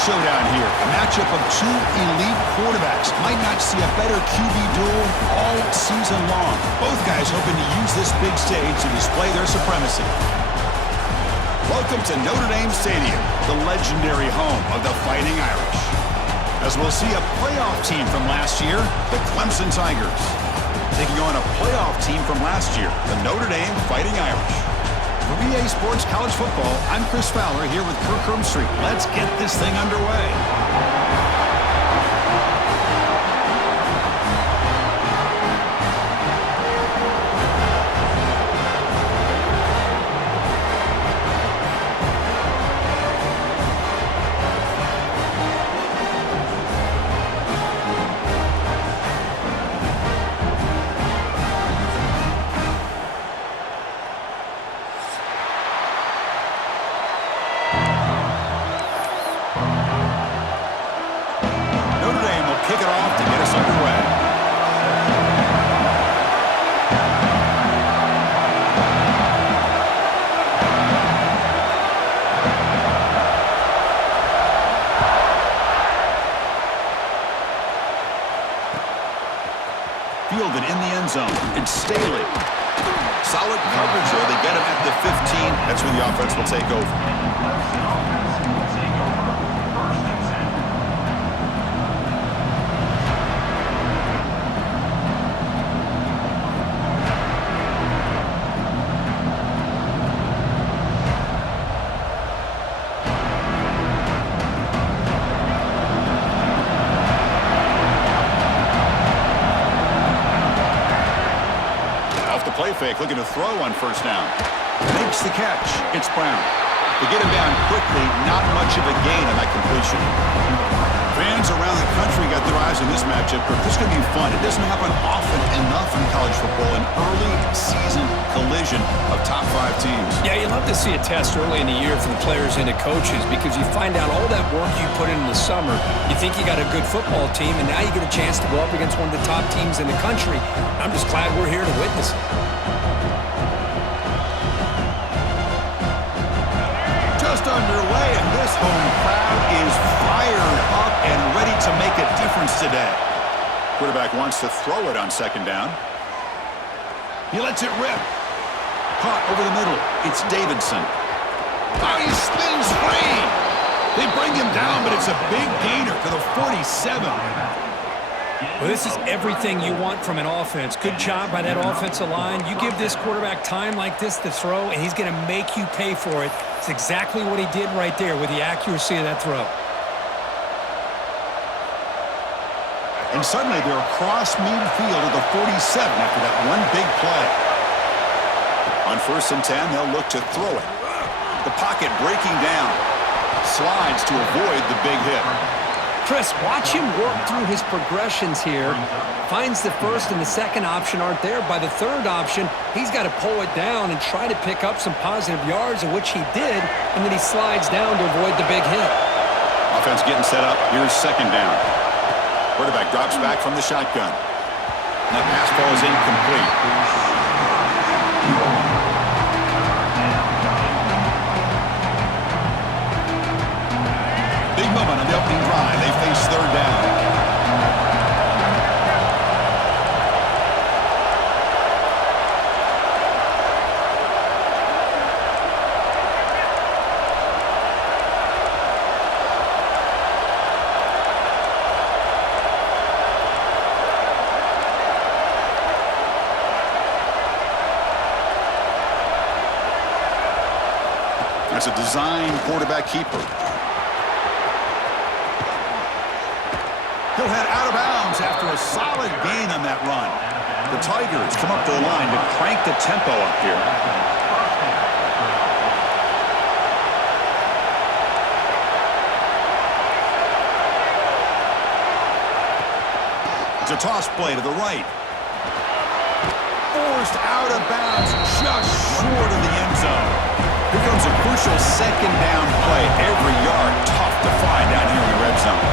showdown here. A matchup of two elite quarterbacks. Might not see a better QB duel all season long. Both guys hoping to use this big stage to display their supremacy. Welcome to Notre Dame Stadium, the legendary home of the Fighting Irish. As we'll see a playoff team from last year, the Clemson Tigers, taking on a playoff team from last year, the Notre Dame Fighting Irish. For EA Sports College Football, I'm Chris Fowler here with Kirk Herbstreit. Let's get this thing underway. Kick it off to get us underway. Fielded in the end zone. It's Staley. Solid coverage there. They get him at the 15. That's where the offense will take over. Play fake, looking to throw on first down. Makes the catch. It's Brown. They get him down quickly, not much of a gain on that completion. Fans around the country got their eyes on this matchup, but this is going to be fun. It doesn't happen often enough in college football, an early season collision of top 5 teams. Yeah, you love to see a test early in the year for the players and the coaches because you find out all that work you put in the summer. You think you got a good football team, and now you get a chance to go up against one of the top teams in the country. I'm just glad we're here to witness it. Just underway, and this home crowd is fired up and ready to make a difference today. Quarterback wants to throw it on second down. He lets it rip. Caught over the middle. It's Davidson. Oh, he spins free. They bring him down, but it's a big gainer to the 47. Well, this is everything you want from an offense. Good job by that offensive line. You give this quarterback time like this to throw, and he's going to make you pay for it. It's exactly what he did right there with the accuracy of that throw. And suddenly they're across midfield at the 47 after that one big play. On 1st and 10, they'll look to throw it. The pocket breaking down. Slides to avoid the big hit. Chris, watch him work through his progressions here. Finds the first and the second option aren't there. By the third option, he's got to pull it down and try to pick up some positive yards, of which he did, and then he slides down to avoid the big hit. Offense getting set up. Here's second down. Quarterback drops back from the shotgun. That pass ball is incomplete. Big moment on the opening drive. They face third down. That's a design quarterback keeper. He'll head out of bounds after a solid gain on that run. The Tigers come up to the line to crank the tempo up here. It's a toss play to the right. Forced out of bounds just short of the end zone. Here comes a crucial second down play. Every yard tough to find down here in the red zone.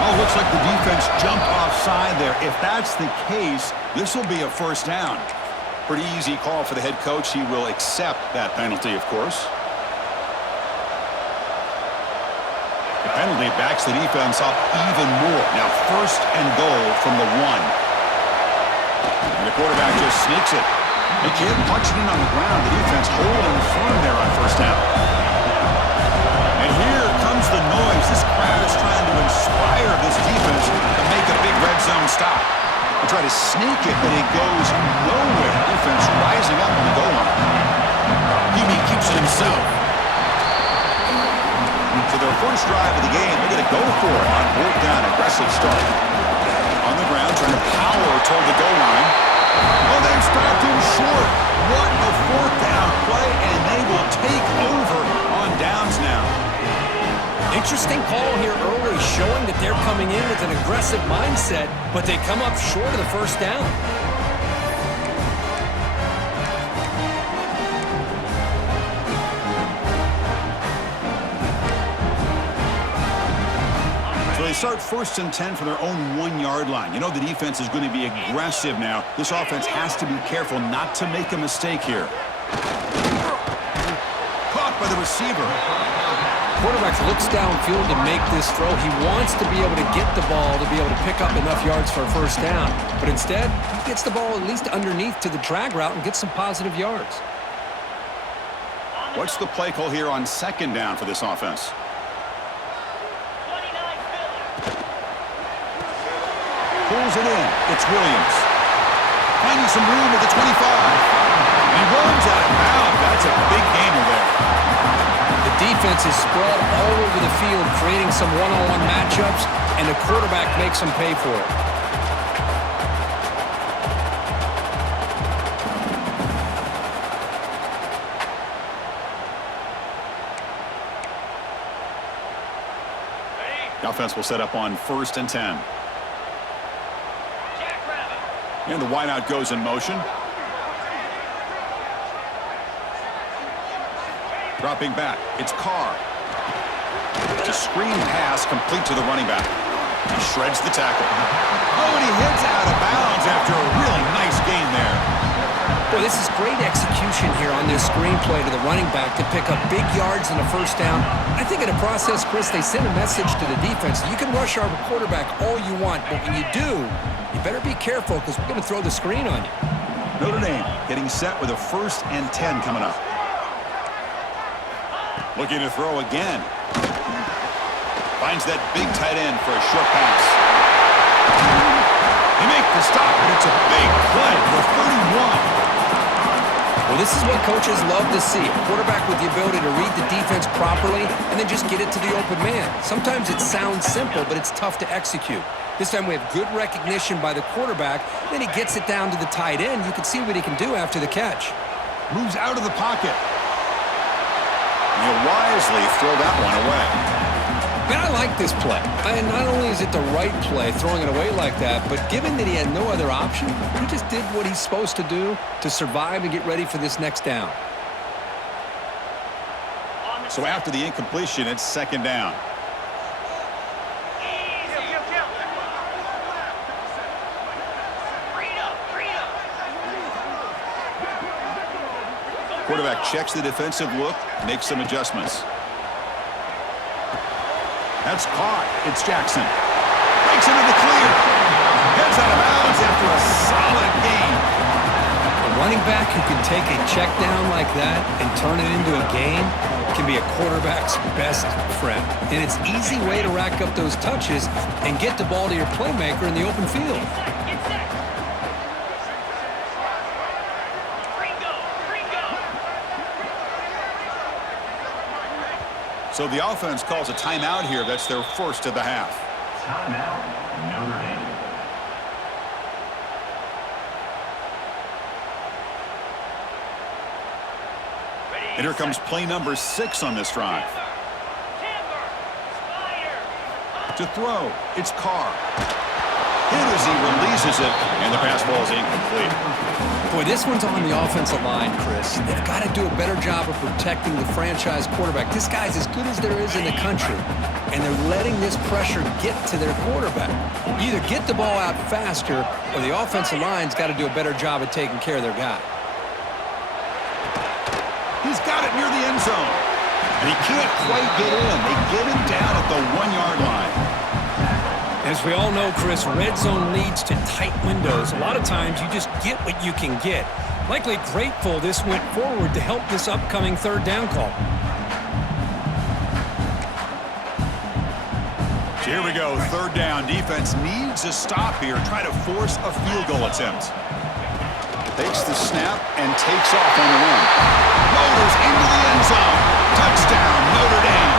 Oh, looks like the defense jumped offside there. If that's the case, this will be a first down. Pretty easy call for the head coach. He will accept that penalty, of course. penalty backs the defense up even more. Now first and goal from the 1. And the quarterback just sneaks it. They can't punch it in on the ground. The defense holding firm there on first down. And here comes the noise. This crowd is trying to inspire this defense to make a big red zone stop. They try to sneak it, but it goes nowhere. Defense rising up on the goal line. Hebe keeps it himself. So their first drive of the game, they're going to go for it on 4th down. Aggressive start. On the ground, trying to power toward the goal line. Oh, they've stopped him short. What a 4th down play, and they will take over on downs now. Interesting call here early, showing that they're coming in with an aggressive mindset, but they come up short of the first down. They start 1st and 10 from their own 1-yard line. You know the defense is going to be aggressive now. This offense has to be careful not to make a mistake here. Caught by the receiver. Quarterback looks downfield to make this throw. He wants to be able to get the ball to be able to pick up enough yards for a first down. But instead, he gets the ball at least underneath to the drag route and gets some positive yards. What's the play call here on 2nd down for this offense? Pulls it in. It's Williams. Finding some room at the 25. And he runs out of bounds. That's a big gainer there. The defense is spread all over the field, creating some one-on-one matchups, and the quarterback makes them pay for it. The offense will set up on 1st and 10. And the wideout goes in motion. Dropping back. It's Carr. It's a screen pass complete to the running back. He shreds the tackle. Oh, and he hits out of bounds after a really nice gain there. Boy, this is great execution here on this screen play to the running back to pick up big yards and a first down. I think in the process, Chris, they send a message to the defense. You can rush our quarterback all you want, but when you do, you better be careful because we're going to throw the screen on you. Notre Dame getting set with a 1st and 10 coming up. Looking to throw again. Finds that big tight end for a short pass. They make the stop, and it's a big play for 31. Well, this is what coaches love to see. A quarterback with the ability to read the defense properly and then just get it to the open man. Sometimes it sounds simple, but it's tough to execute. This time we have good recognition by the quarterback. Then he gets it down to the tight end. You can see what he can do after the catch. Moves out of the pocket. He'll wisely throw that one away. Man, I like this play. And not only is it the right play, throwing it away like that, but given that he had no other option, he just did what he's supposed to do to survive and get ready for this next down. So after the incompletion, it's 2nd down. Quarterback checks the defensive look, makes some adjustments. That's caught. It's Jackson. Breaks into the clear. Heads out of bounds after a solid gain. A running back who can take a check down like that and turn it into a gain can be a quarterback's best friend. And it's an easy way to rack up those touches and get the ball to your playmaker in the open field. So the offense calls a timeout here. That's their first of the half. Timeout, Notre Dame. And here comes play number 6 on this drive. To throw, it's Carr. Hit as he releases it, and the pass ball is incomplete. Boy, this one's on the offensive line, Chris. They've got to do a better job of protecting the franchise quarterback. This guy's as good as there is in the country, and they're letting this pressure get to their quarterback. You either get the ball out faster, or the offensive line's got to do a better job of taking care of their guy. He's got it near the end zone. And he can't quite get in. They get him down at the 1-yard line. As we all know, Chris, red zone leads to tight windows. A lot of times you just get what you can get. Likely grateful this went forward to help this upcoming third down call. So here we go, third down. Defense needs a stop here. Try to force a field goal attempt. Takes the snap and takes off on the run. Motors into the end zone. Touchdown, Notre Dame.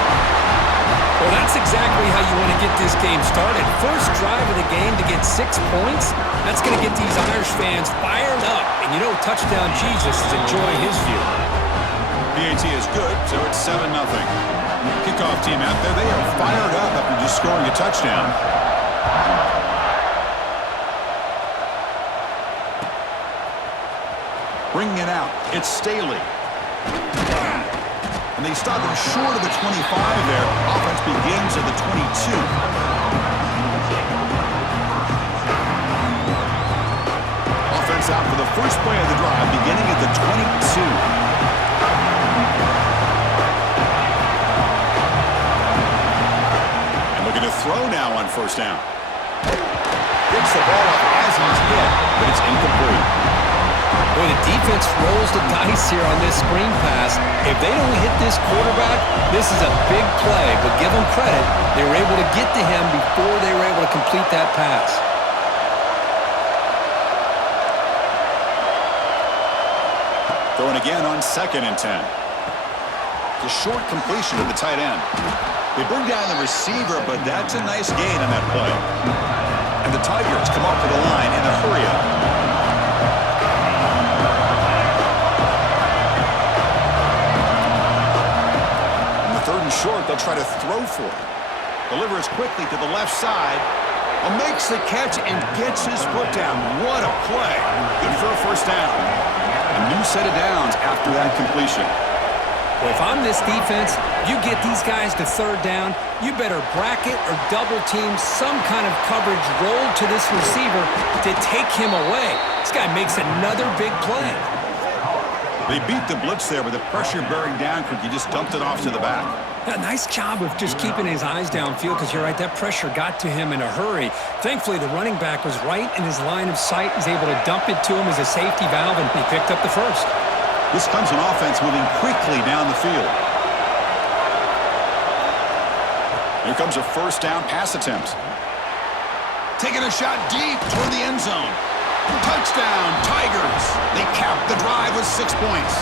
Well, that's exactly how you want to get this game started. First drive of the game to get 6 points. That's going to get these Irish fans fired up. And you know, touchdown Jesus is enjoying his view. PAT is good, so it's 7-0. Kickoff team out there, they are fired up after just scoring a touchdown. Bringing it out, it's Staley. And they stop him short of the 25 there. Offense begins at the 22. Offense out for the first play of the drive, beginning at the 22. And looking to throw now on first down. Gets the ball up as he's hit, but it's incomplete. Boy, the defense rolls the dice here on this screen pass. If they don't hit this quarterback, this is a big play. But give them credit, they were able to get to him before they were able to complete that pass. Throwing again on 2nd and 10. It's a short completion to the tight end. They bring down the receiver, but that's a nice gain on that play. And the Tigers come up to the line in a hurry-up. Short, they'll try to throw for it. Delivers quickly to the left side. Makes the catch and gets his foot down. What a play. Good for a first down. A new set of downs after that completion. Well, if I'm this defense, you get these guys to third down, you better bracket or double team some kind of coverage rolled to this receiver to take him away. This guy makes another big play. They beat the blitz there with the pressure bearing down. He just dumped it off to the back. Yeah, nice job of just keeping his eyes downfield because you're right, that pressure got to him in a hurry. Thankfully, the running back was right in his line of sight. He's able to dump it to him as a safety valve, and he picked up the first. This comes an offense moving quickly down the field. Here comes a first down pass attempt. Taking a shot deep toward the end zone. Touchdown, Tigers. They cap the drive with 6 points.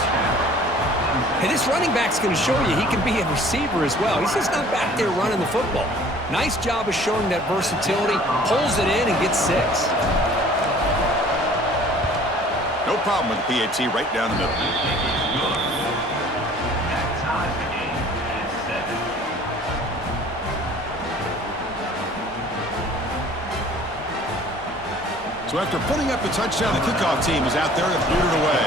And this running back's going to show you he can be a receiver as well. He's just not back there running the football. Nice job of showing that versatility. Pulls it in and gets 6. No problem with the PAT right down the middle. So after putting up a touchdown, the kickoff team is out there to boot it away.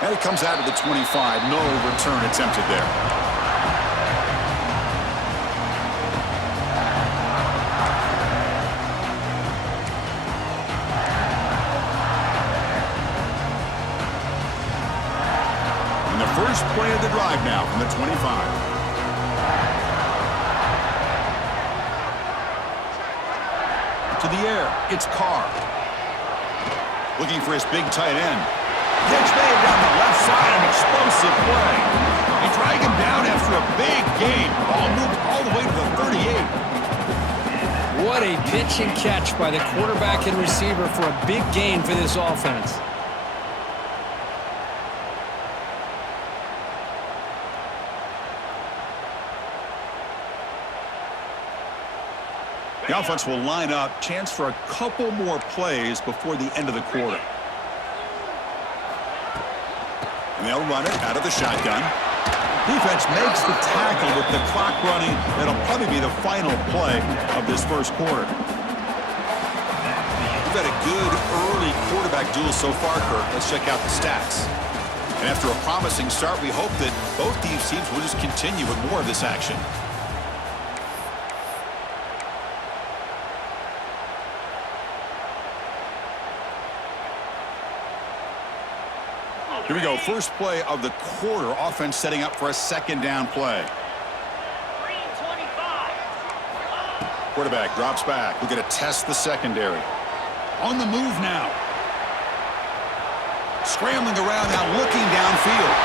And it comes out of the 25. No return attempted there. And the first play of the drive now from the 25. To the air, it's Carr. Looking for his big tight end. Catch made down the left side, an explosive play. They drag him down after a big gain. Ball moved all the way to the 38. What a pitch and catch by the quarterback and receiver for a big gain for this offense. The offense will line up. Chance for a couple more plays before the end of the quarter. And they'll run it out of the shotgun. Defense makes the tackle with the clock running. That'll probably be the final play of this first quarter. We've had a good early quarterback duel so far, Kirk. Let's check out the stats. And after a promising start, we hope that both these teams will just continue with more of this action. Here we go. First play of the quarter. Offense setting up for a second down play. Quarterback drops back. We're going to test the secondary. On the move now. Scrambling around now, looking downfield.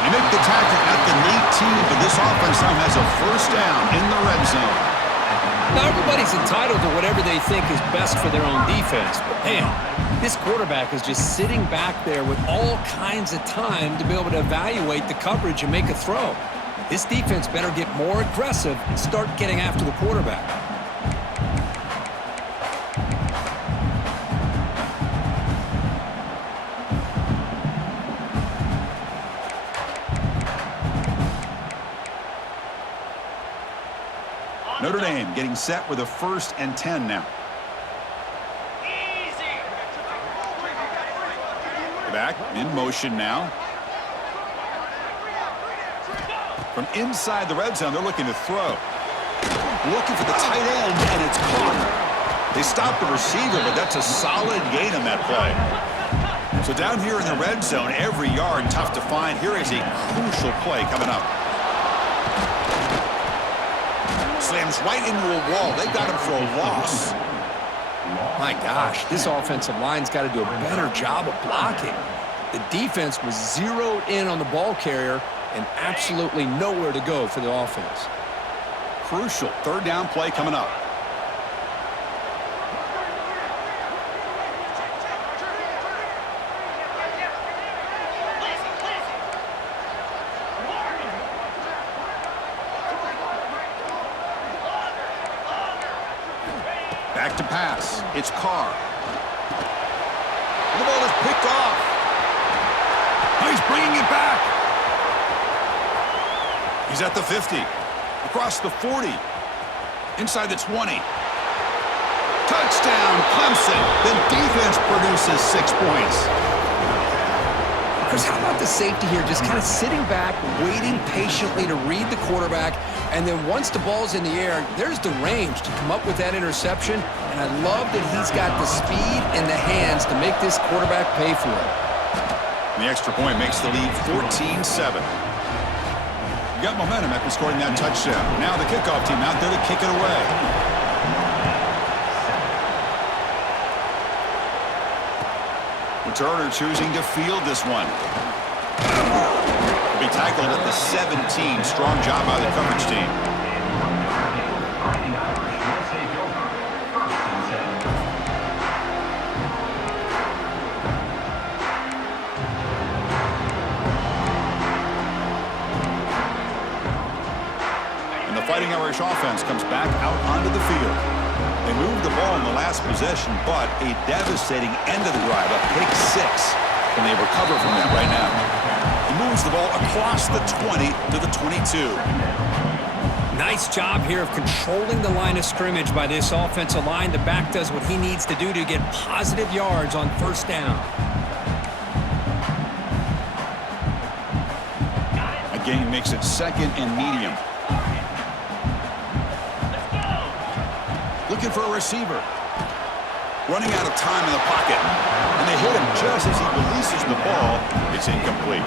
You make the tackle at the 18, but this offense now has a first down in the red zone. Now, everybody's entitled to whatever they think is best for their own defense. But, man, this quarterback is just sitting back there with all kinds of time to be able to evaluate the coverage and make a throw. This defense better get more aggressive and start getting after the quarterback. Notre Dame getting set with a 1st and 10 now. Back in motion now. From inside the red zone, they're looking to throw. Looking for the tight end, and it's caught. They stopped the receiver, but that's a solid gain on that play. So down here in the red zone, every yard tough to find. Here is a crucial play coming up. Slams right into a wall. They got him for a loss. My gosh, this offensive line's got to do a better job of blocking. The defense was zeroed in on the ball carrier and absolutely nowhere to go for the offense. Crucial 3rd down play coming up. Back to pass. It's Carr. The ball is picked off. Oh, he's bringing it back. He's at the 50. Across the 40. Inside the 20. Touchdown, Clemson. The defense produces 6 points. Chris, how about the safety here? Just kind of sitting back, waiting patiently to read the quarterback, and then once the ball's in the air, there's the range to come up with that interception, and I love that he's got the speed and the hands to make this quarterback pay for it. The extra point makes the lead 14-7. You got momentum after scoring that touchdown. Now the kickoff team out there to kick it away. Turner choosing to field this one. Will be tackled at the 17. Strong job by the coverage team. And the Fighting Irish offense comes back out onto the field. They moved the ball in the last possession, but a devastating end of the drive, a pick 6. And they recover from that right now. He moves the ball across the 20 to the 22. Nice job here of controlling the line of scrimmage by this offensive line. The back does what he needs to do to get positive yards on 1st down. A gain makes it 2nd and medium. Looking for a receiver. Running out of time in the pocket. And they hit him just as he releases the ball. It's incomplete.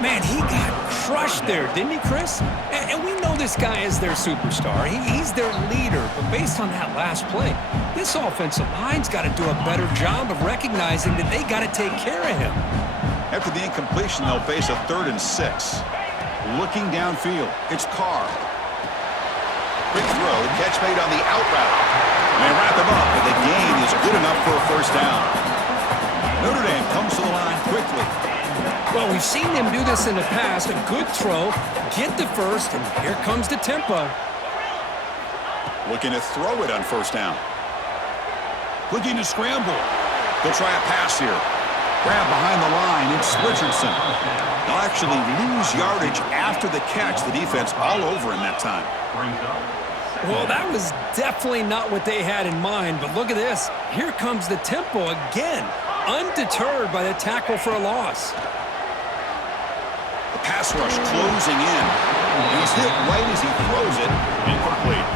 Man, he got crushed there, didn't he, Chris? And we know this guy is their superstar. He's their leader. But based on that last play, this offensive line's got to do a better job of recognizing that they got to take care of him. After the incompletion, they'll face a 3rd and 6. Looking downfield. It's Carr. Quick throw, catch made on the out route. And they wrap him up, but the gain is good enough for a 1st down. Notre Dame comes to the line quickly. Well, we've seen them do this in the past. A good throw, get the 1st, and here comes the tempo. Looking to throw it on 1st down. Looking to scramble. They'll try a pass here. Grab behind the line, it's Richardson. They'll actually lose yardage after the catch. The defense all over him that time. Well, that was definitely not what they had in mind, but look at this. Here comes the tempo again, undeterred by the tackle for a loss. The pass rush closing in. He's hit right as he throws it. Incomplete.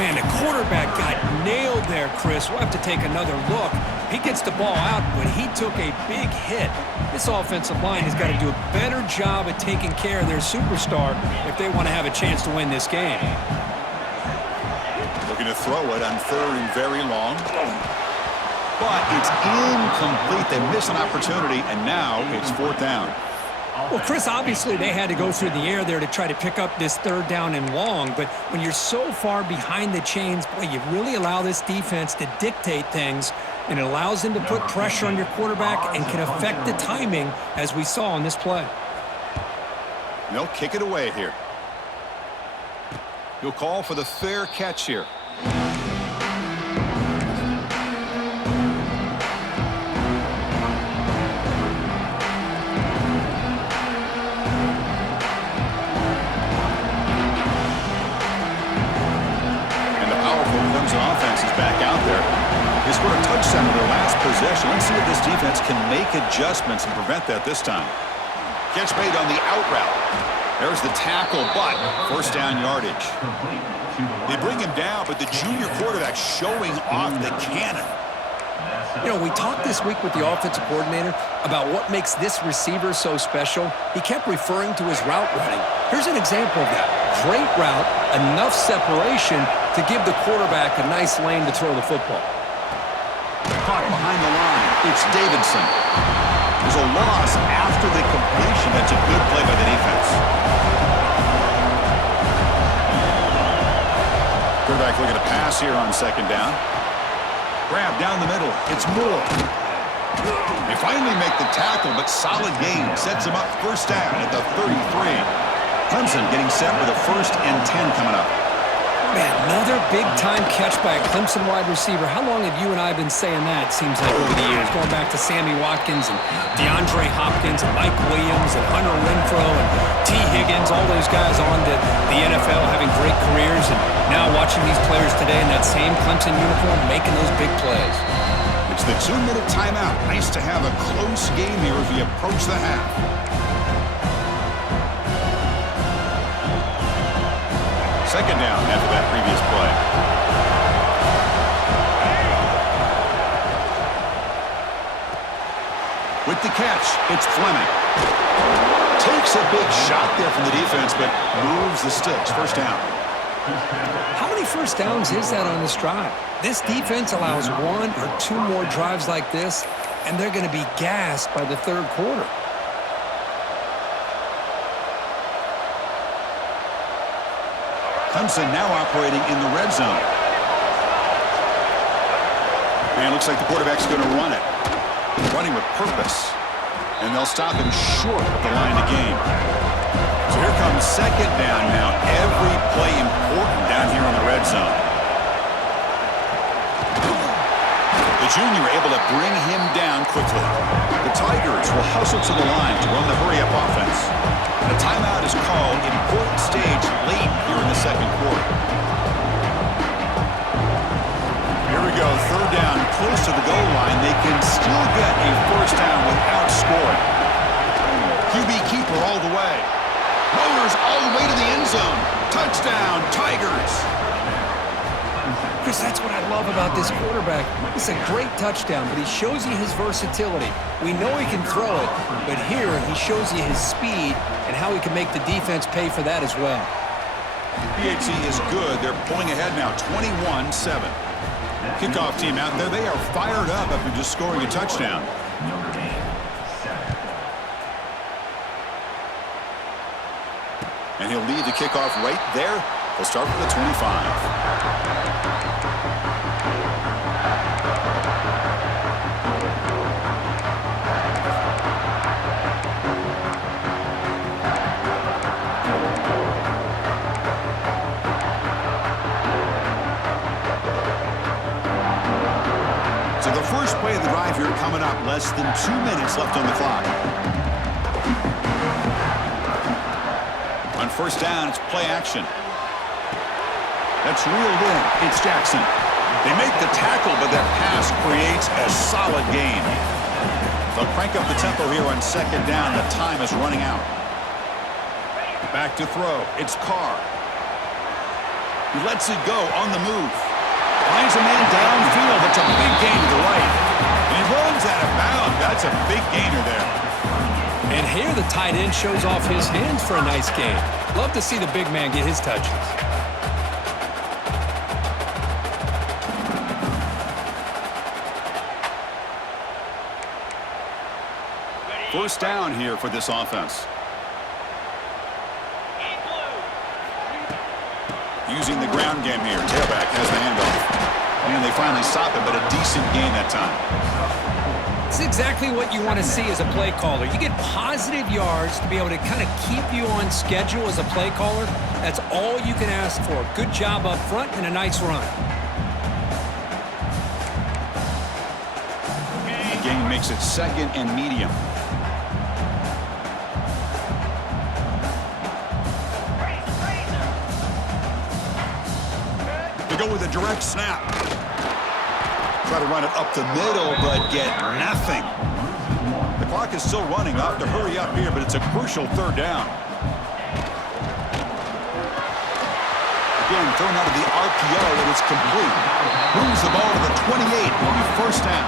Man, the quarterback got nailed there, Chris. We'll have to take another look. He gets the ball out, but he took a big hit. This offensive line has got to do a better job at taking care of their superstar if they want to have a chance to win this game. Looking to throw it on 3rd and very long. But it's incomplete. They miss an opportunity, and now it's 4th down. Well, Chris, obviously they had to go through the air there to try to pick up this 3rd down and long, but when you're so far behind the chains, boy, you really allow this defense to dictate things, and it allows them to put pressure on your quarterback and can affect the timing, as we saw on this play. They'll kick it away here. He'll call for the fair catch here. Offense is back out there. They scored a touchdown in their last possession. Let's see if this defense can make adjustments and prevent that this time. Catch made on the out route. There's the tackle, but 1st down yardage. They bring him down, but the junior quarterback showing off the cannon. You know, we talked this week with the offensive coordinator about what makes this receiver so special. He kept referring to his route running. Here's an example of that. Great route, enough separation to give the quarterback a nice lane to throw the football. Caught behind the line. It's Davidson. There's a loss after the completion. That's a good play by the defense. Quarterback looking to pass here on 2nd down. Grab down the middle. It's Moore. They finally make the tackle, but solid gain. Sets him up 1st down at the 33. Clemson getting set with a 1st and 10 coming up. Man, another big-time catch by a Clemson wide receiver. How long have you and I been saying that, it seems like, over the years? Going back to Sammy Watkins and DeAndre Hopkins and Mike Williams and Hunter Renfrow and T. Higgins, all those guys on to the NFL having great careers, and now watching these players today in that same Clemson uniform making those big plays. It's the 2-minute timeout. Nice to have a close game here as we approach the half. Second down after that previous play. With the catch, it's Fleming. Takes a big shot there from the defense, but moves the sticks. 1st down. How many 1st downs is that on this drive? This defense allows 1 or 2 more drives like this, and they're going to be gassed by the 3rd quarter. Clemson now operating in the red zone. And it looks like the quarterback's going to run it. Running with purpose. And they'll stop him short of the line of game. So here comes 2nd down now. Every play important down here in the red zone. The junior able to bring him down quickly. The Tigers will hustle to the line to run the hurry-up offense. The timeout is called. Important stage late here in the 2nd quarter. Here we go. 3rd down, close to the goal line. They can still get a 1st down without scoring. QB keeper all the way. Motors all the way to the end zone. Touchdown, Tigers. Chris, that's what I love about this quarterback. It's a great touchdown, but he shows you his versatility. We know he can throw it, but here he shows you his speed and how he can make the defense pay for that as well. PAT is good. They're pulling ahead now, 21-7. Kickoff team out there. They are fired up after just scoring a touchdown. And he'll lead the kickoff right there. They'll start with the 25. So the first play of the drive here coming up. Less than 2 minutes left on the clock. On 1st down, it's play action. That's reeled in. It's Jackson. They make the tackle, but that pass creates a solid gain. They'll crank up the tempo here on 2nd down. The time is running out. Back to throw. It's Carr. He lets it go on the move. Finds a man downfield. That's a big gain to the right. And he runs out of bounds. That's a big gainer there. And here the tight end shows off his hands for a nice gain. Love to see the big man get his touches. First down here for this offense. Using the ground game here. Tailback has the handoff. And they finally stop it, but a decent gain that time. It's exactly what you want to see as a play caller. You get positive yards to be able to kind of keep you on schedule as a play caller. That's all you can ask for. Good job up front and a nice run. The gain makes it second and medium. Go with a direct snap. Try to run it up the middle, but get nothing. The clock is still running. I'll have to hurry up here, but it's a crucial third down. Again, thrown out of the RPO, and it's complete. Moves the ball to the 28. Will be first down.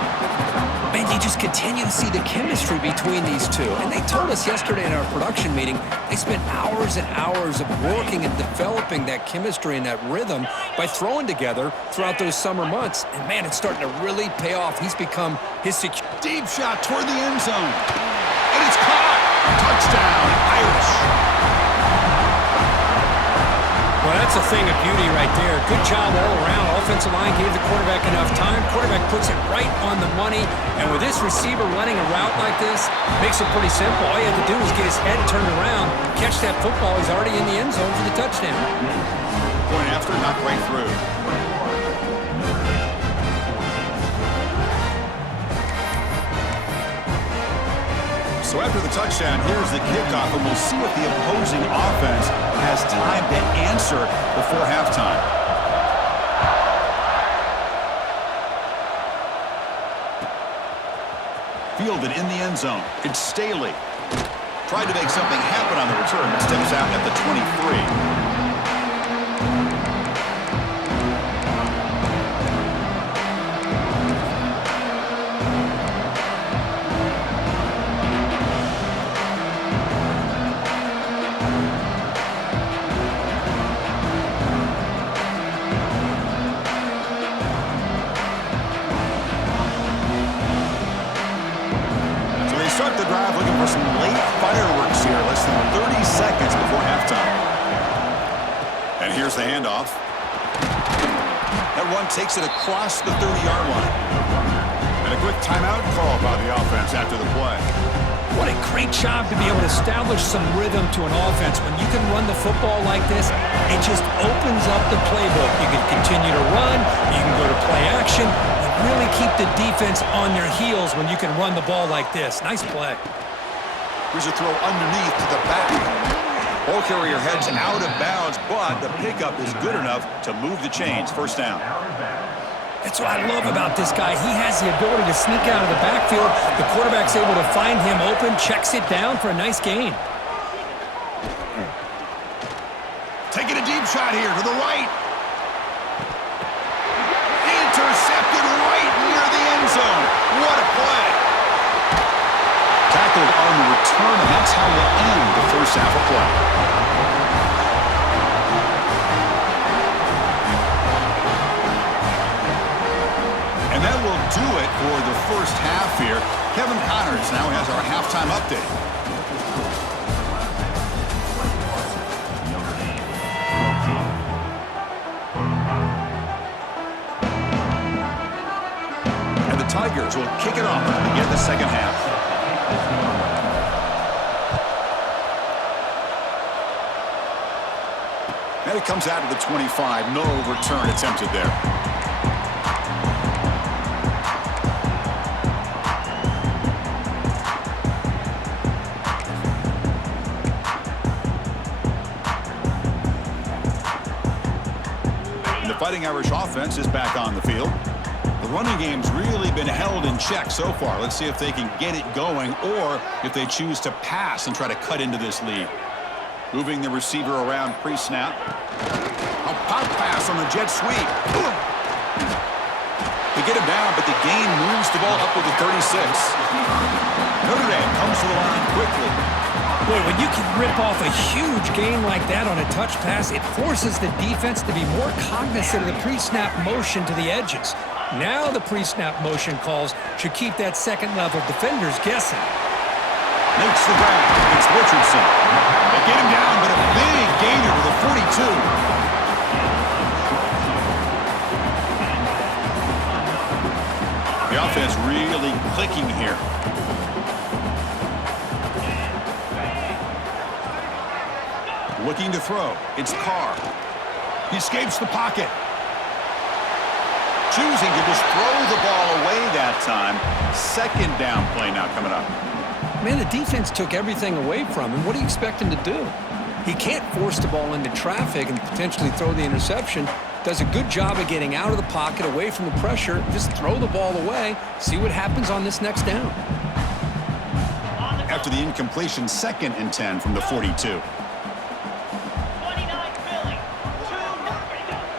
Man, you just continue to see the chemistry between these two. And they told us yesterday in our production meeting, they spent hours and hours of working and developing that chemistry and that rhythm by throwing together throughout those summer months. And, man, it's starting to really pay off. He's become his secure. Deep shot toward the end zone. And it's caught. Touchdown, Irish. Well, that's a thing of beauty right there. Good job all around. Offensive line gave the quarterback enough time. Quarterback puts it right on the money. And with this receiver running a route like this, makes it pretty simple. All you have to do is get his head turned around, catch that football. He's already in the end zone for the touchdown. Point after, not right through. So after the touchdown, here's the kickoff, and we'll see if the opposing offense has time to answer before halftime. Fielded in the end zone. It's Staley. Tried to make something happen on the return, but steps out at the 23. Start the drive looking for some late fireworks here, less than 30 seconds before halftime. And here's the handoff. That run takes it across the 30-yard line. And a quick timeout call by the offense after the play. What a great job to be able to establish some rhythm to an offense. When you can run the football like this, it just opens up the playbook. You can continue to run, you can go to play action, really keep the defense on their heels when you can run the ball like this. Nice play. Here's a throw underneath to the back. Ball carrier heads out of bounds, but the pickup is good enough to move the chains. First down. That's what I love about this guy. He has the ability to sneak out of the backfield. The quarterback's able to find him open, checks it down for a nice gain. Taking a deep shot here to the right. Intercepted right near the end zone. What a play. Tackled on the return, and that's how we'll end the first half of play. And that will do it for the first half here. Kevin Connors now has our halftime update. And the Tigers will kick it off to begin the second half. And it comes out of the 25. No return attempted there. Fighting Irish offense is back on the field. The running game's really been held in check so far. Let's see if they can get it going or if they choose to pass and try to cut into this lead. Moving the receiver around pre-snap. A Pop pass on the jet sweep. They get him down, but the gain moves the ball up to the 36. Notre Dame comes to the line quickly. Boy, when you can rip off a huge gain like that on a touch pass, it forces the defense to be more cognizant of the pre-snap motion to the edges. Now the pre-snap motion calls should keep that second-level defenders guessing. Makes the grab. It's Richardson. They get him down, but a big gainer to the 42. The offense really clicking here. Looking to throw. It's Carr. He escapes the pocket. Choosing to just throw the ball away that time. Second down play now coming up. Man, the defense took everything away from him. What do you expect him to do? He can't force the ball into traffic and potentially throw the interception. Does a good job of getting out of the pocket, away from the pressure. Just throw the ball away. See what happens on this next down. After the incompletion, 2nd and 10 from the 42.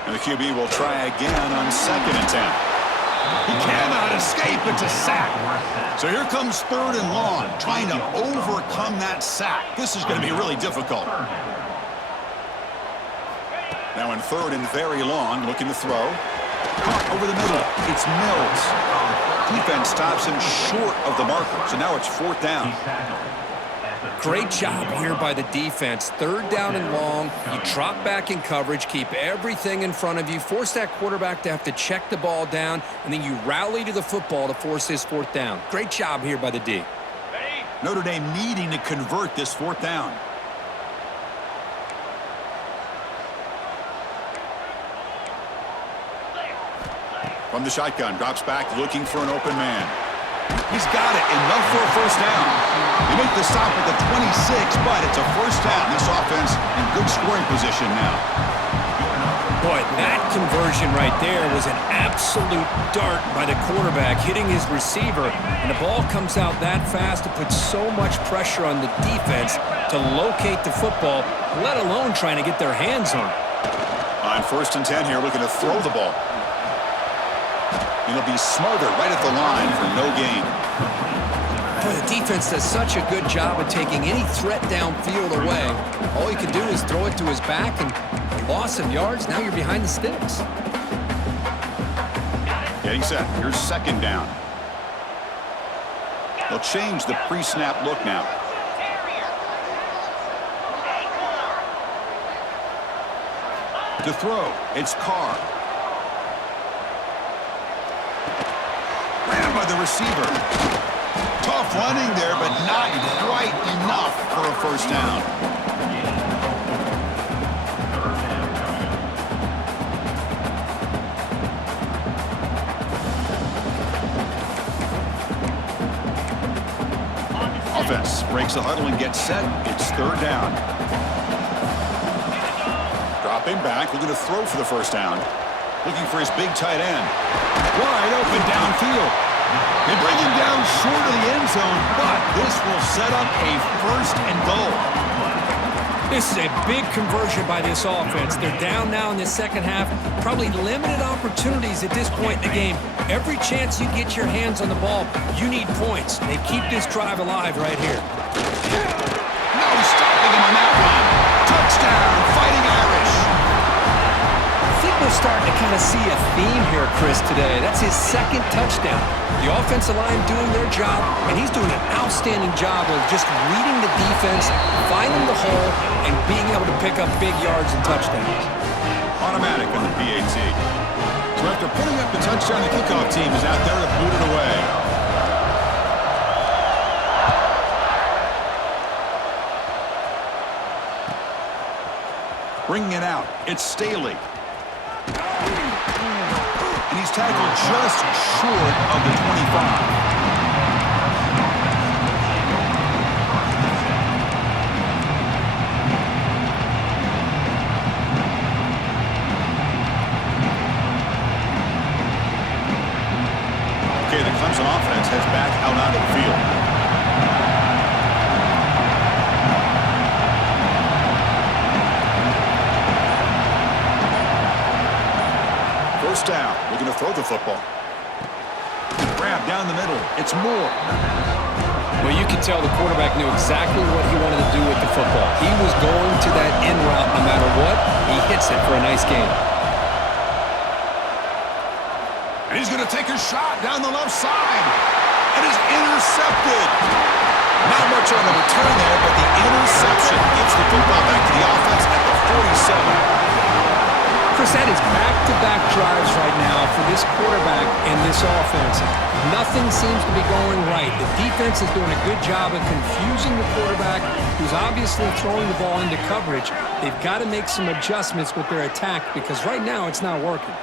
And the QB will try again on 2nd and 10. He cannot escape. It's a sack. So here comes 3rd and long, trying to overcome that sack. This is going to be really difficult. Now in 3rd and very long, looking to throw. Caught over the middle. It's Mills. Defense stops him short of the marker. So now it's 4th down. Great job here by the defense. 3rd down and long. You drop back in coverage, keep everything in front of you, force that quarterback to have to check the ball down, and then you rally to the football to force this 4th down. Great job here by the D. Notre Dame needing to convert this 4th down. From the shotgun, drops back, looking for an open man. He's got it, enough for a 1st down. They make the stop at the 26, but it's a 1st down. This offense in good scoring position now. Boy, that conversion right there was an absolute dart by the quarterback, hitting his receiver, and the ball comes out that fast. It puts so much pressure on the defense to locate the football, let alone trying to get their hands on it. On 1st and 10 here, looking to throw the ball. And he'll be smarter right at the line for no gain. Boy, the defense does such a good job of taking any threat downfield away. All he can do is throw it to his back, and loss of yards, now you're behind the sticks. Getting set. Here's 2nd down. They'll change the pre-snap look now. To throw, it's Carr. Ran by the receiver. Tough running there, but not quite enough for a 1st down. Offense breaks the huddle and gets set. It's 3rd down. Dropping back, looking to throw for the 1st down. Looking for his big tight end. Wide open downfield. They bring him down short of the end zone, but this will set up a 1st and goal. This is a big conversion by this offense. They're down now in the 2nd half. Probably limited opportunities at this point in the game. Every chance you get your hands on the ball, you need points. They keep this drive alive right here. No stopping him on that one. Touchdown, Fighting Irish. I think we're starting to kind of see a theme here, Chris, today. That's his 2nd touchdown. The offensive line doing their job, and he's doing an outstanding job of just reading the defense, finding the hole, and being able to pick up big yards and touchdowns. Automatic on the PAT. So after putting up the touchdown, the kickoff team is out there to boot it away. Bringing it out, it's Staley. And he's tackled just short of the 25. Okay, the Clemson offense heads back out onto the field. looking to throw the football. Grab down the middle. It's Moore. Well, you can tell the quarterback knew exactly what he wanted to do with the football. He was going to that in route no matter what. He hits it for a nice gain. And he's going to take a shot down the left side. And is intercepted. Not much on the return there, but the interception gets the football back to the offense at the 47. Chris, that is back-to-back drives right now for this quarterback and this offense. Nothing seems to be going right. The defense is doing a good job of confusing the quarterback, who's obviously throwing the ball into coverage. They've got to make some adjustments with their attack because right now it's not working.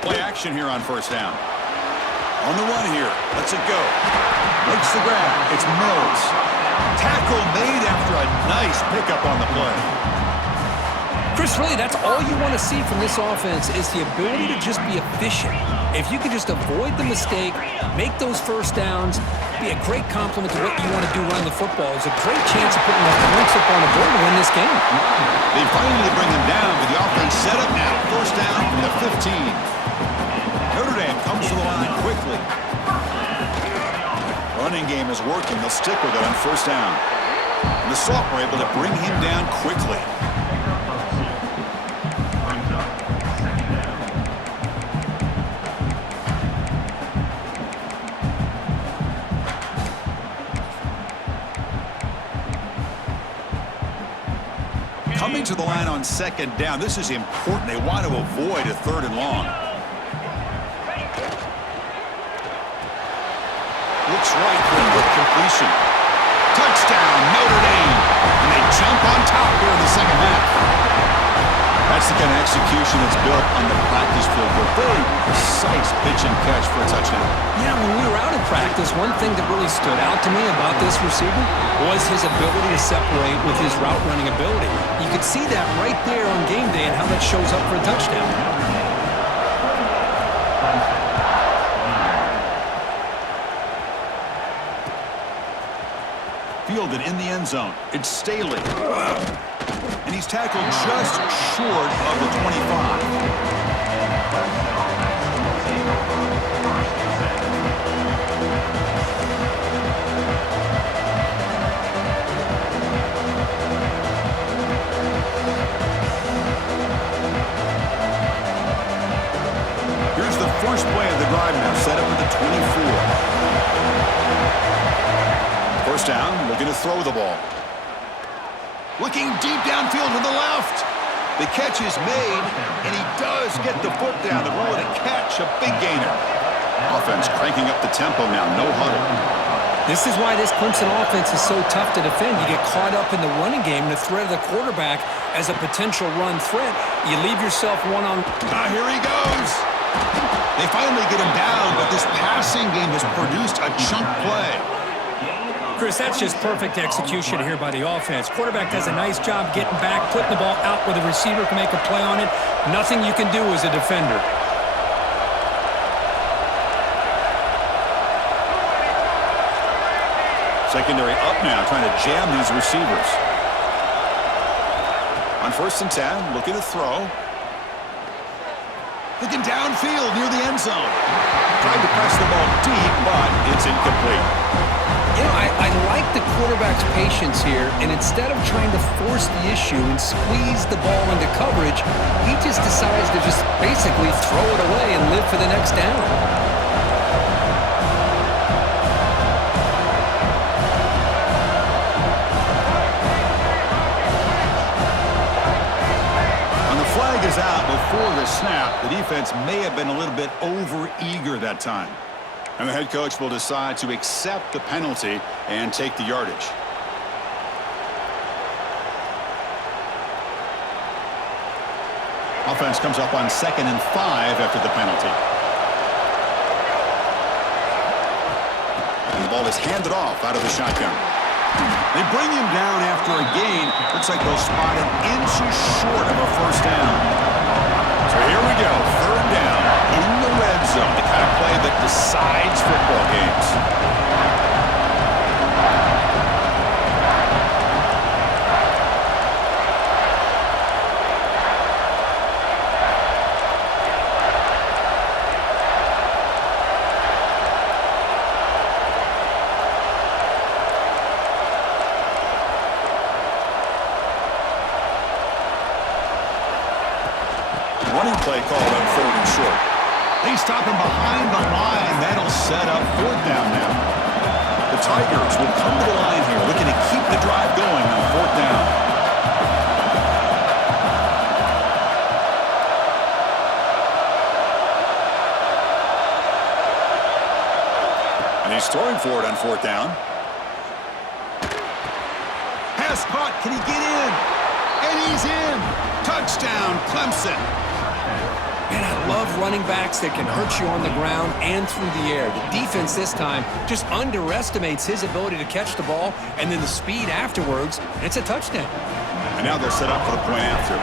Play action here on first down. On the run here. Lets it go. Makes the grab. It's Mills. Tackle made after a nice pickup on the play. Chris, really, that's all you want to see from this offense is the ability to just be efficient. If you can just avoid the mistake, make those first downs, be a great complement to what you want to do running the football. It's a great chance of putting enough points up on the board to win this game. They finally bring him down, but the offense set up now. First down from the 15. Notre Dame comes to the line quickly. Running game is working. They'll stick with it on first down. And the Soft were able to bring him down quickly. Coming to the line on second down. This is important. They want to avoid a third and long. Looks right for a quick completion. Touchdown, Notre Dame. And they jump on top here in the second half. That's the kind of execution that's built on the practice field. A very precise pitch and catch for a touchdown. Yeah, when we were out in practice, one thing that really stood out to me about this receiver was his ability to separate with his route running ability. You could see that right there on game day and how that shows up for a touchdown. Fielded in the end zone. It's Staley. And he's tackled just short of the 25. Here's the first play of the drive now, set up at the 24. First down, looking to throw the ball. Looking deep downfield to the left. The catch is made, and he does get the foot down. The rule of the catch, a big gainer. Offense cranking up the tempo now, no huddle. This is why this Clemson offense is so tough to defend. You get caught up in the running game, the threat of the quarterback as a potential run threat. You leave yourself one-on. Here he goes. They finally get him down, but this passing game has produced a chunk play. Chris, that's just perfect execution here by the offense. Quarterback does a nice job getting back, putting the ball out where the receiver can make a play on it. Nothing you can do as a defender. Secondary up now, trying to jam these receivers. On first and 10, looking to throw. Looking downfield near the end zone. Tried to press the ball deep, but it's incomplete. You know, I like the quarterback's patience here, and instead of trying to force the issue and squeeze the ball into coverage, he just decides to just basically throw it away and live for the next down. Flag is out before the snap. The defense may have been a little bit over-eager that time. And the head coach will decide to accept the penalty and take the yardage. Offense comes up on 2nd and 5 after the penalty. And the ball is handed off out of the shotgun. They bring him down after a gain. Looks like they'll spot it inches short of a first down. So here we go, 3rd down in the red zone. The kind of play that decides football games. play called on 3rd and short. They stop him behind the line. That'll set up 4th down now. The Tigers will come to the line here, looking to keep the drive going on 4th down. And he's throwing for it on 4th down. Pass caught. Can he get in? And he's in. Touchdown, Clemson. Man, I love running backs that can hurt you on the ground and through the air. The defense this time just underestimates his ability to catch the ball, and then the speed afterwards, it's a touchdown. And now they're set up for the point after.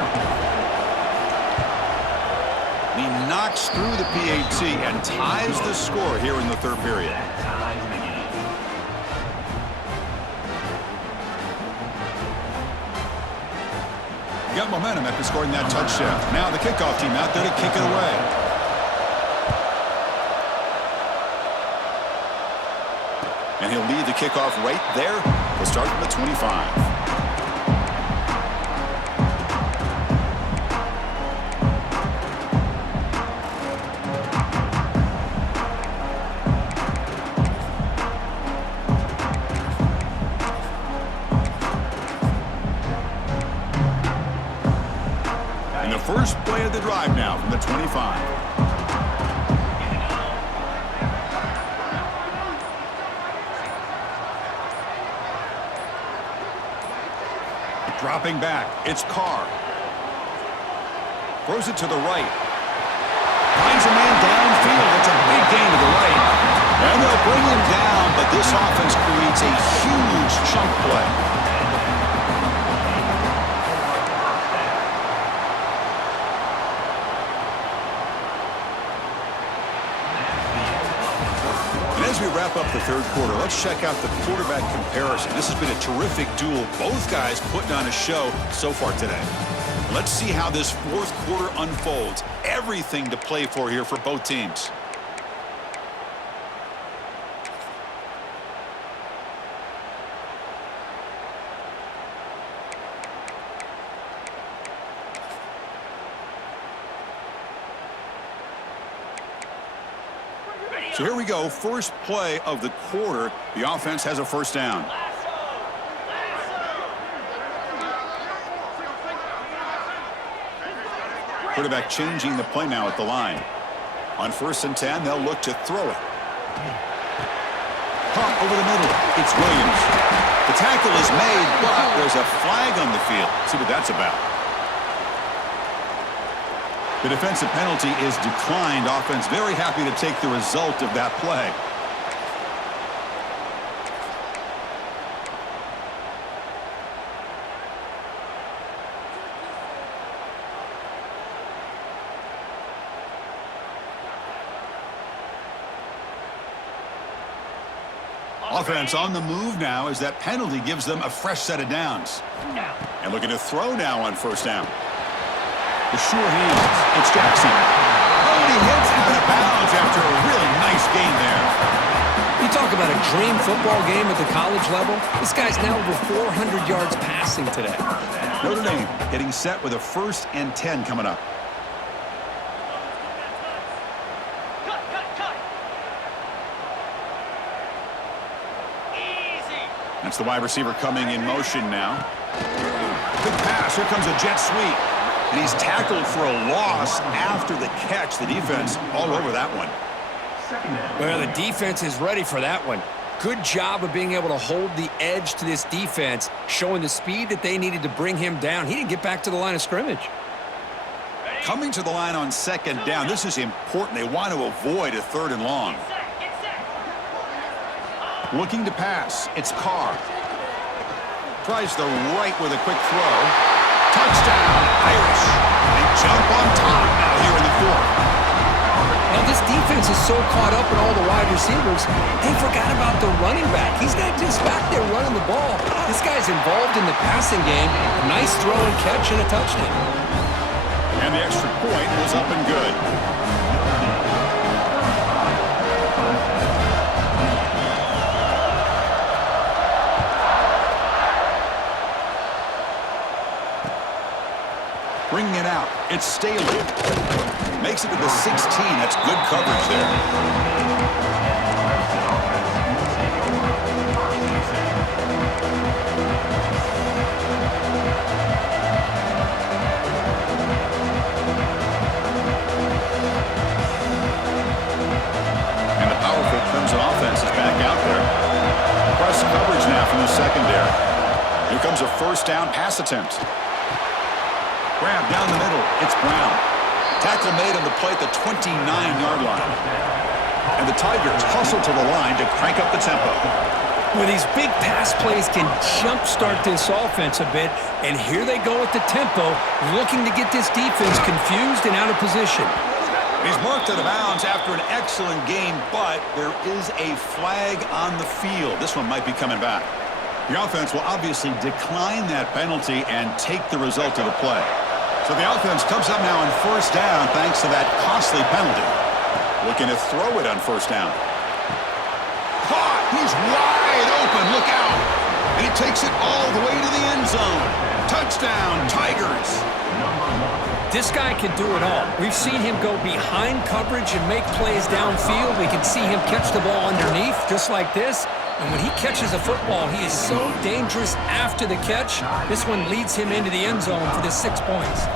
He knocks through the PAT and ties the score here in the 3rd period. That ties the game. Got momentum after scoring that touchdown. Now the kickoff team out there to kick it away. And he'll lead the kickoff right there. We'll start from the 25. First play of the drive now from the 25. Dropping back, it's Carr. Throws it to the right. Finds a man downfield. It's a big gain to the right. And they'll bring him down, but this offense creates a huge chunk play. As we wrap up the 3rd quarter, let's check out the quarterback comparison. This has been a terrific duel. Both guys putting on a show so far today. Let's see how this 4th quarter unfolds. Everything to play for here for both teams. So here we go, first play of the quarter. The offense has a 1st down. Quarterback changing the play now at the line. On 1st and 10, they'll look to throw it. Caught over the middle. It's Williams. The tackle is made, but there's a flag on the field. See what that's about. The defensive penalty is declined. Offense very happy to take the result of that play. Offense on the move now as that penalty gives them a fresh set of downs. And looking to throw now on 1st down. The sure hands. It's Jackson. Oh, and he hits out of bounds after a really nice gain there. You talk about a dream football game at the college level. This guy's now over 400 yards passing today. Notre Dame getting set with a 1st and 10 coming up. That's the wide receiver coming in motion now. Good pass. Here comes a jet sweep. And he's tackled for a loss after the catch. The defense all over that one. Well, the defense is ready for that one. Good job of being able to hold the edge to this defense, showing the speed that they needed to bring him down. He didn't get back to the line of scrimmage. Coming to the line on 2nd down. This is important. They want to avoid a 3rd and long. Looking to pass. It's Carr. Tries the right with a quick throw. Touchdown, Irish. They jump on top now here in the 4th. Now this defense is so caught up in all the wide receivers, they forgot about the running back. He's not just back there running the ball. This guy's involved in the passing game. A nice throw and catch and a touchdown. And the extra point was up and good. Bringing it out, It's Staley. Makes it to the 16. That's good coverage there. And the powerful Crimson offense is back out there. Press coverage now from the secondary. Here comes a first down pass attempt. Grab down the middle. It's Brown. Tackle made on the play at the 29-yard line. And the Tigers hustle to the line to crank up the tempo. Well, these big pass plays can jumpstart this offense a bit, and here they go with the tempo, looking to get this defense confused and out of position. He's marked out of bounds after an excellent game, but there is a flag on the field. This one might be coming back. The offense will obviously decline that penalty and take the result of the play. So the offense comes up now on first down thanks to that costly penalty. Looking to throw it on first down. Caught! He's wide open. Look out! And he takes it all the way to the end zone. Touchdown, Tigers! This guy can do it all. We've seen him go behind coverage and make plays downfield. We can see him catch the ball underneath, just like this. And when he catches a football, he is so dangerous after the catch. This one leads him into the end zone for the 6 points.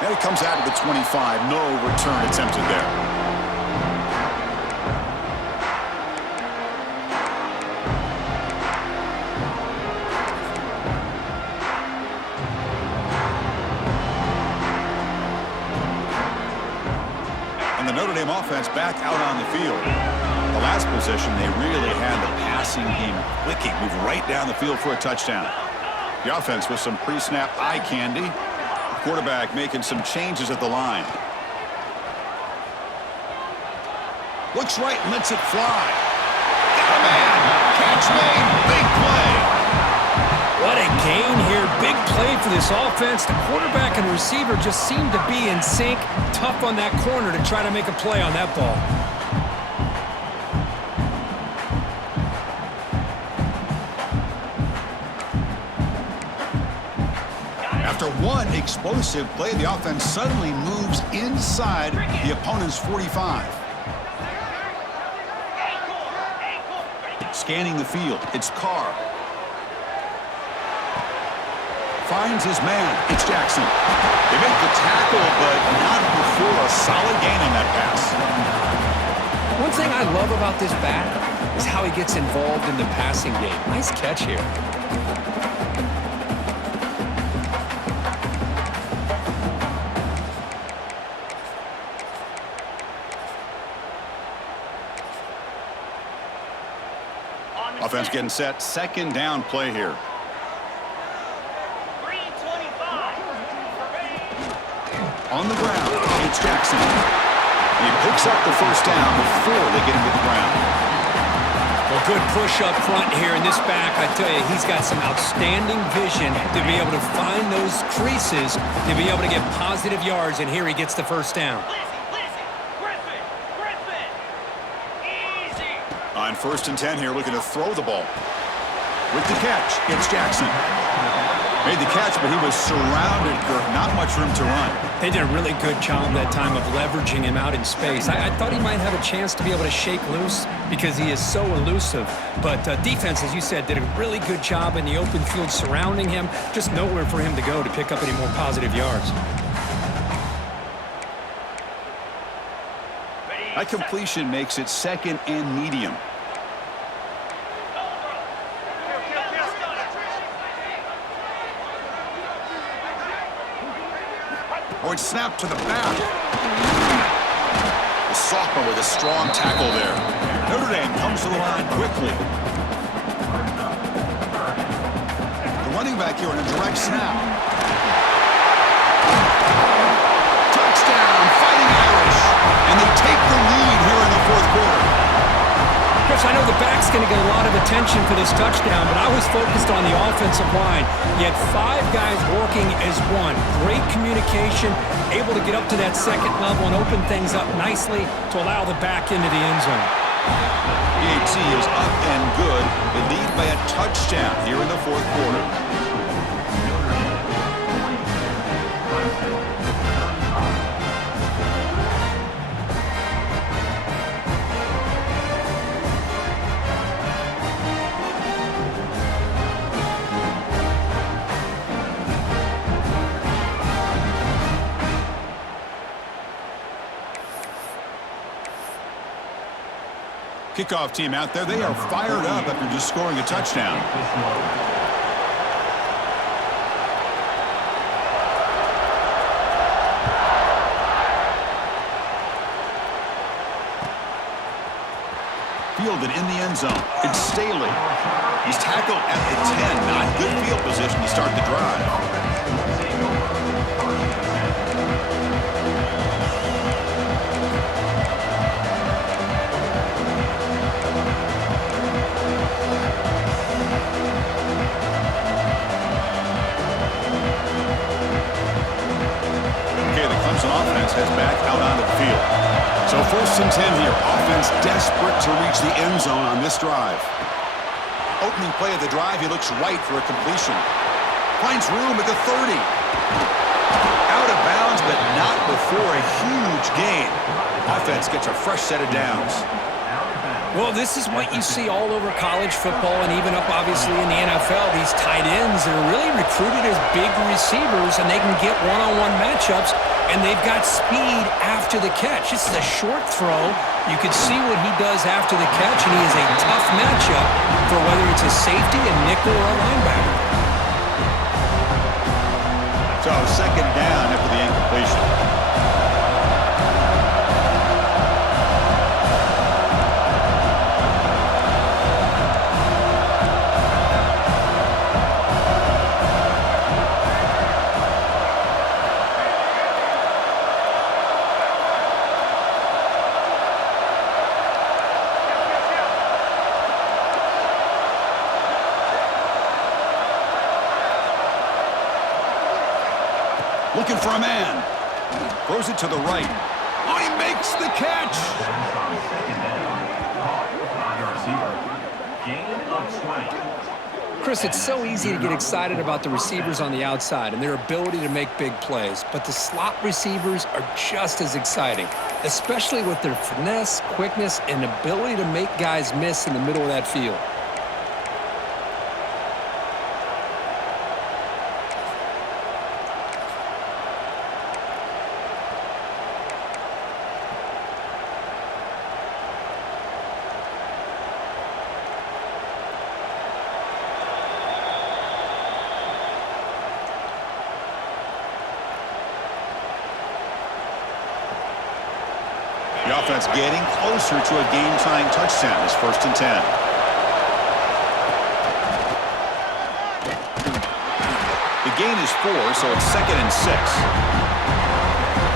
And it comes out of the 25. No return attempted there. The Notre Dame offense back out on the field. The last possession, they really had the passing game clicking, move right down the field for a touchdown. The offense with some pre-snap eye candy. The quarterback making some changes at the line. Looks right and lets it fly. Got a man. Catch made. Big play. What a gain here. Big play for this offense. The quarterback and receiver just seem to be in sync. Tough on that corner to try to make a play on that ball. After one explosive play, the offense suddenly moves inside the opponent's 45. Scanning the field, it's Carr. Finds his man. It's Jackson. They make the tackle, but not before a solid gain on that pass. One thing I love about this back is how he gets involved in the passing game. Nice catch here. Offense getting set. Second down play here. On the ground, it's Jackson. He picks up the first down before they get him to the ground. Well, good push up front here in this back. I tell you, he's got some outstanding vision to be able to find those creases, to be able to get positive yards, and here he gets the first down. Easy. On 1st and 10 here, looking to throw the ball. With the catch, it's Jackson. Made the catch, but he was surrounded, not much room to run. They did a really good job that time of leveraging him out in space. I thought he might have a chance to be able to shake loose because he is so elusive. But defense, as you said, did a really good job in the open field surrounding him. Just nowhere for him to go to pick up any more positive yards. That completion makes it 2nd and medium. Oh, it's snapped to the back. The sophomore with a strong tackle there. Notre Dame comes to the line quickly. The running back here on a direct snap. Touchdown, Fighting Irish. And they take the lead here in the 4th quarter. Chris, I know the back's going to get a lot of attention for this touchdown, but I was focused on the offensive line. You had 5 guys working as one. Great communication, able to get up to that 2nd level and open things up nicely to allow the back into the end zone. PAT is up and good. They lead by a touchdown here in the fourth quarter. Kickoff team out there. They are fired up after just scoring a touchdown. Fielded in the end zone. It's Staley. He's tackled at the 10. Not good field position to start the drive. Offense heads back out onto the field. So 1st and 10 here. Offense desperate to reach the end zone on this drive. Opening play of the drive, he looks right for a completion. Finds room at the 30. Out of bounds, but not before a huge gain. Offense gets a fresh set of downs. Well, this is what you see all over college football and even up, obviously, in the NFL. These tight ends that are really recruited as big receivers, and they can get one-on-one matchups, and they've got speed after the catch. This is a short throw. You can see what he does after the catch, and he is a tough matchup for whether it's a safety, a nickel, or a linebacker. So 2nd down after the incompletion. Looking for a man. Throws it to the right. Oh, he makes the catch. Chris, it's so easy to get excited about the receivers on the outside and their ability to make big plays, but the slot receivers are just as exciting, especially with their finesse, quickness, and ability to make guys miss in the middle of that field. The offense getting closer to a game-tying touchdown. It's 1st and 10. The gain is 4, so it's 2nd and 6.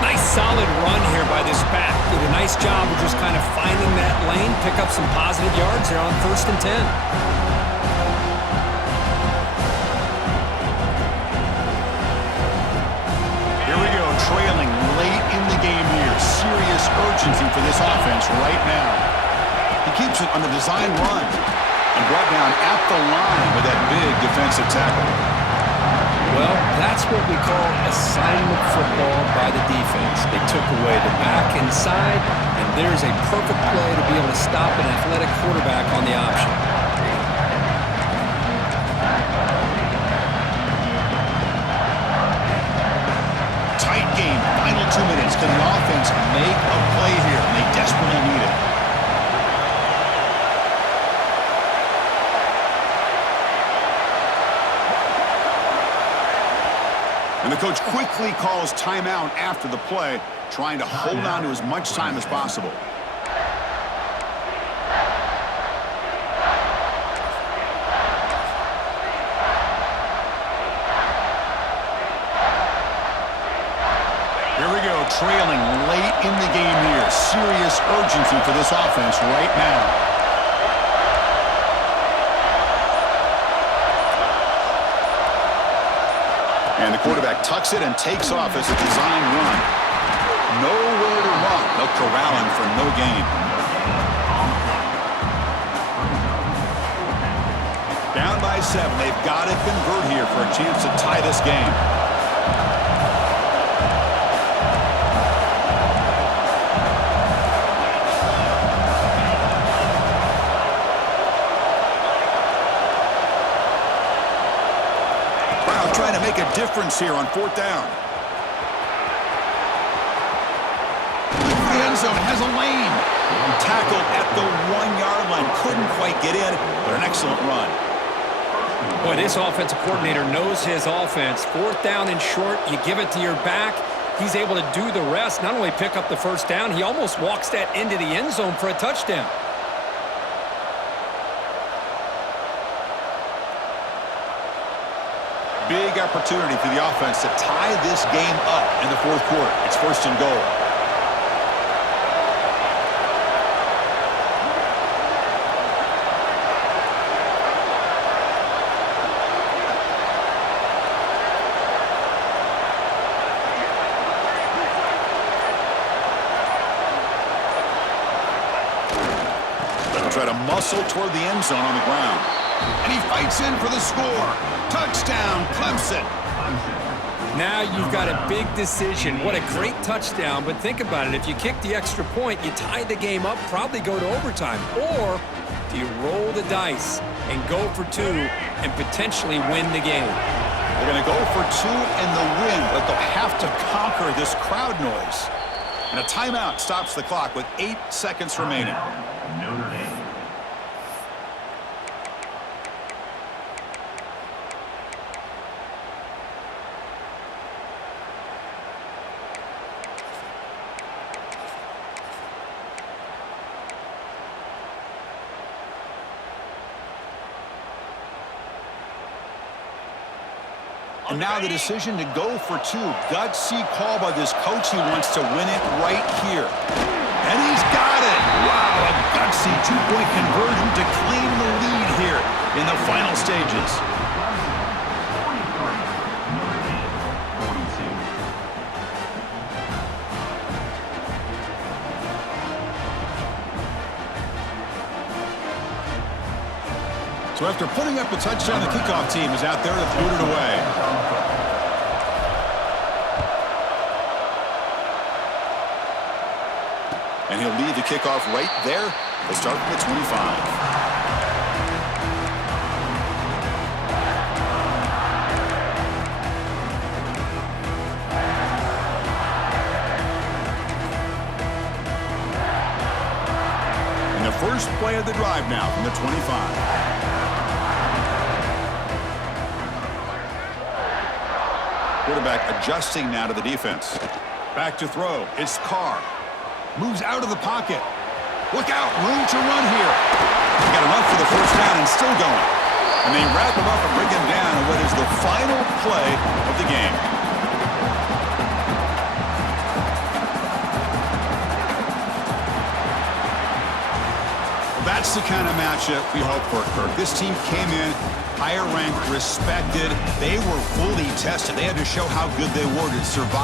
Nice solid run here by this back. Did a nice job of just kind of finding that lane, pick up some positive yards there on 1st and 10. Here we go, trailing late in the game here. Serious urgency for this offense right now. He keeps it on the design run and brought down at the line with that big defensive tackle. Well, that's what we call assignment football by the defense. They took away the back inside, and there's a perfect play to be able to stop an athletic quarterback on the option. Tight game, final 2 minutes. Can the offense make a play here? And they desperately need it. And the coach quickly calls timeout after the play, trying to hold on to as much time as possible. Here we go, trailing late in the game here. Serious urgency for this offense right now. And the quarterback tucks it and takes off as a design run. Nowhere to run. They'll corral him for no gain. by 7. They've got to convert here for a chance to tie this game. Brown trying to make a difference here on 4th down. The end zone has a lane. Tackled at the 1-yard line. Couldn't quite get in, but an excellent run. Boy, this offensive coordinator knows his offense. 4th down and short, you give it to your back. He's able to do the rest, not only pick up the first down, he almost walks that into the end zone for a touchdown. Big opportunity for the offense to tie this game up in the 4th quarter. It's 1st and goal. Try to muscle toward the end zone on the ground. And he fights in for the score. Touchdown, Clemson. Now you've got a big decision. What a great touchdown, but think about it. If you kick the extra point, you tie the game up, probably go to overtime. Or do you roll the dice and go for 2 and potentially win the game? They're going to go for 2 and the win, but they'll have to conquer this crowd noise. And a timeout stops the clock with 8 seconds remaining. Notre Dame. And now the decision to go for 2. Gutsy call by this coach. He wants to win it right here. And he's got it. Wow, a gutsy 2-point conversion to claim the lead here in the final stages. So after putting up a touchdown, the kickoff team is out there to boot it away. And he'll lead the kickoff right there. They start from the 25. And the first play of the drive now from the 25. Quarterback adjusting now to the defense. Back to throw. It's Carr. Moves out of the pocket. Look out. Room to run here. They got to run for the first down and still going. And they wrap him up and bring him down in what is the final play of the game. That's the kind of matchup we hope for, Kirk. This team came in higher ranked, respected. They were fully tested. They had to show how good they were to survive.